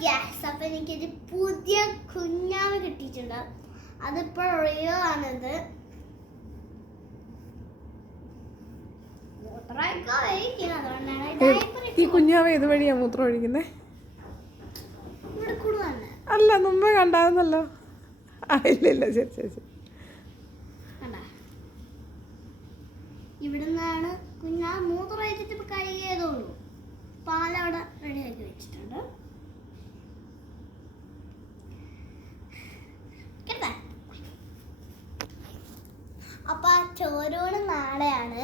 Gas അപ്പൊ എനിക്കൊരു പുതിയ കുഞ്ഞാവ് കിട്ടിയിട്ടുണ്ട്. അതിപ്പോ റിയോ ആണത്. ഈ കുഞ്ഞാവ് ഏത് വഴിയാ മൂത്രം ഒഴിക്കുന്നേ? അല്ല, മുമ്പേ കണ്ടായിരുന്നല്ലോ. ഇല്ല, ശരി ശരി ശരി. ഇവിടുന്നാണ് കുഞ്ഞാ മൂത്രം ഒഴിച്ചിട്ട് ഇപ്പൊ കഴിയതുള്ളൂ. പാലവിടെ റെഡിയാക്കി വെച്ചിട്ടുണ്ട്. അപ്പൊ ചോറൂണ് നാളെയാണ്.